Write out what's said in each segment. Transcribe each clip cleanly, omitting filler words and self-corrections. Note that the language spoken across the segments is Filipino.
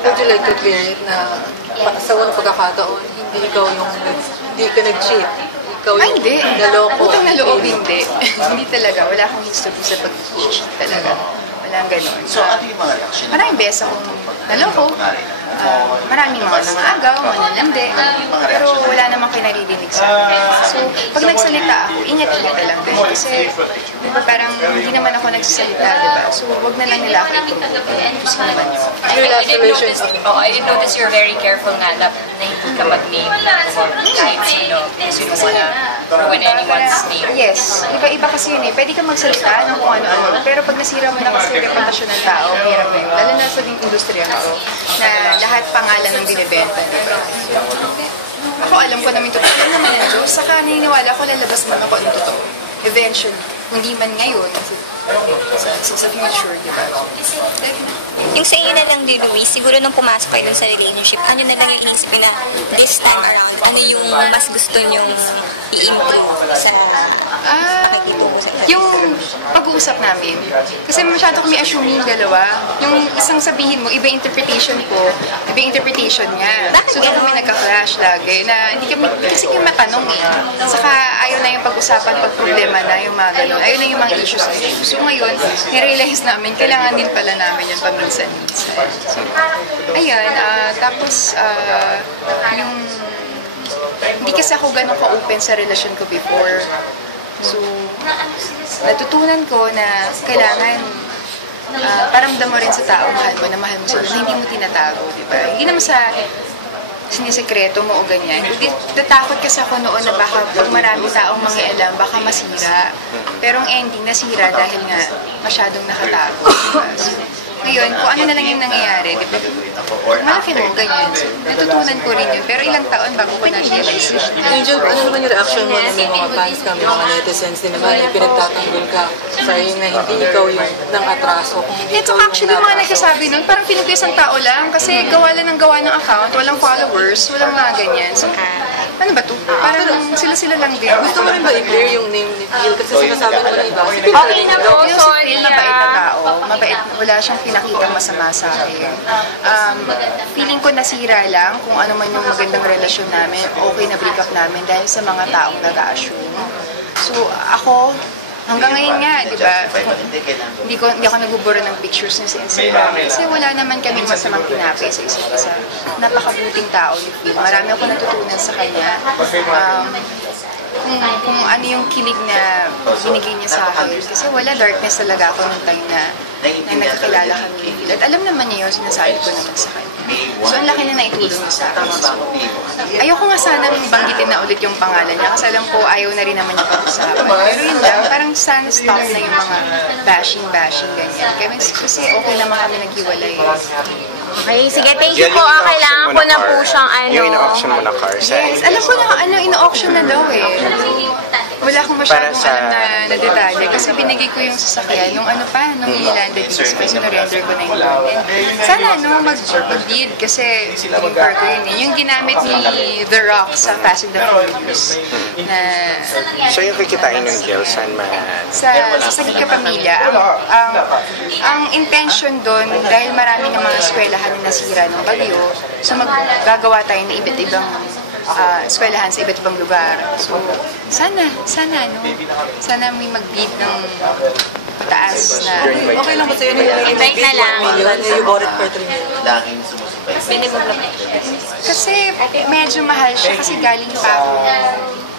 Would you like to clear it na sa unang pagkakataon, hindi ka nag-cheat? Ikaw yung hindi. naloko? Utang na loob, hindi. Hindi talaga. Wala akong history sa pag-cheat talaga. Walang ganon. Maraming beses akong naloko. Maraming mga nangagaw, mga nanlandi. Pero wala namang kinaririnig sa akin. So, pag nagsalita ako, ingat-ingat na lang din. Kasi, diba, parang hindi naman ako nagsasalita, diba? So, wag na lang nila ako i-promote. Gusto naman yun. I did notice you're very careful nga na hindi ka mag-name kahit sino because you don't wanna ruin anyone's name. Yes. Iba-iba kasi yun eh. Pwede ka magsalita ng kung ano-ano. Pero pag nasira mo na kasi reputasyon ng tao, hirap na yun. Lalo na sa industriya ko, na lahat pangalan ng binibenta. Ako alam ko namin totoo. Yan naman ang Diyos. Saka naniniwala ko lalabas man ako ang totoo. Eventually. Hindi man ngayon. Sa future, di ba? Yung sa inyo na lang din, Luis, siguro nung pumasok kayo dun sa relationship, ano na lang yung inisip na this time around, ano yung mas gusto nyong i-improve sa pakikitungo sa isa't isa? Yung pag-uusap namin. Kasi masyado kami assuming dalawa. Yung isang sabihin mo, iba interpretation ko, iba interpretation niya. So doon kami nagka-clash lagi. Na hindi kami, kasi kami matanong eh. Saka ayaw na yung pag-usapan pag problema na yung mga ganun. Ayaw na yung mga issues. So ngayon, nirealize namin, kailangan din pala namin yun paminsan-minsan. So, ayun. Tapos, yung hindi kasi ako ganun ka-open sa relasyon ko before. So, natutunan ko na kailangan paramdam mo rin sa tao, mahal mo sila, na hindi mo tinatago, di ba? Hindi naman sa sinisekreto mo o ganyan. Natakot kasi ako noon na baka pag marami taong mangialam, baka masira. Pero ang ending, nasira dahil nga masyadong nakatago. Diba? So, ngayon, kung ano na lang yung nangyayari, diba? Malaki mo, ganyan. So, natutunan ko rin yun. Pero ilang taon bago ko na-realize. Angel, ano naman yung reaction mo ng mga fans kami, mga netizens din naman, yung pinagtatanggol ka sa iyo na hindi ikaw yung nang-atraso. Ito actually, mga nagsasabi nun, parang pinupisang tao lang. Kasi gawa lang ng gawa ng account, walang followers, walang mga ganyan. So, ano ba to? Parang sila-sila lang din. Gusto mo rin ba i-clear yung name ni Phil? Kasi sinasabi mo ng iba. Okay na po, Yung si sorry. Phil, mabait na tao. Mabait, wala siyang pinakita masama sa akin. Feeling ko nasira lang kung ano man yung magandang relasyon namin, okay na break up namin dahil sa mga taong nag-a-assume. So, ako, hanggang ngayon nga, di ba, hindi ako nagbubura ng pictures niya sa Instagram. Kasi wala naman kami masamang tinapay sa isa't isa. Napakabuting tao ni Phil. Marami ako natutunan sa kanya. Kung ano yung kilig na binigay niya sa akin. Kasi wala, darkness talaga ako nung time na nagkakilala kami ni Phil. At alam naman niya yun, sinasabi ko naman sa kanya. So, ang laki na naitulong niya sa akin. So, ayoko nga sanang banggitin na ulit yung pangalan niya kasi alam ko ayaw na rin naman niya pag-usapan. Pero yun lang, parang sana stop na yung mga bashing, ganyan. Kasi okay naman kami naghiwalay. Okay, sige, thank you po. Kailangan ko na po siyang ano. Yung in-auction mo na car sa Yes, alam ko na in-auction na daw eh. Wala akong masyadong alam na detalye kasi binigay ko yung sasakyan nung nung i-landed dito so sinurrender ko na yung loan. Sana mag-bid kasi dream car ko yun eh. Yung ginamit ni The Rock sa Fast and the Furious na So yung kikitain ng deal, saan sa Sagig Kapamilya, ang intention doon, dahil marami ng mga eskwelahan na nasira ng bagyo, so maggagawa tayo ng iba't ibang eskwelahan sa iba't ibang lugar. So, sana may mag-bid ng mataas na... Okay lang ba sa'yo na Invite na lang. you bought it for 3 million? Minimum lang. Kasi medyo mahal siya kasi galing pa ako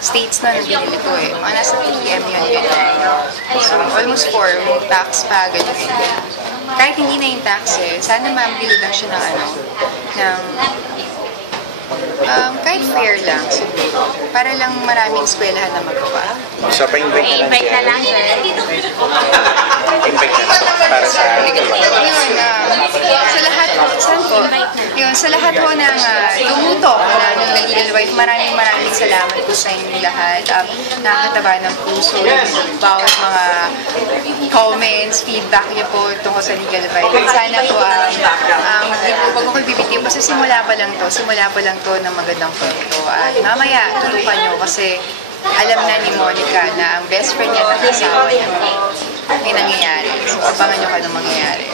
States na nabili ko eh. Mga nasa 3M yun. So, almost 4. Yung tax pa, ganyan. Kahit hindi na yung tax eh, sana mabili lang siya ng kahit fair lang siguro. Para lang maraming eskwelahan na magawa. So pa-invite Invite na lang, sir. Invite na lang para sa Yun, sa lahat ho ng dumuto ng Legal Wife, maraming salamat po sa inyong lahat. Nakakataba ng puso, bawat mga comments, feedback niyo po tungkol sa Legal Wife. Sana po, wag ko bibitiw kasi simula pa lang to ng magandang kwento. At mamaya, tutukan nyo kasi alam na ni Monica na ang best friend niya at asawa niya may nangyayari. So, abangan nyo ka nung mangyayari.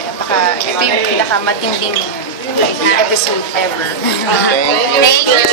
Ito yung pinakamatinding episode ever. Thank you. Thank you.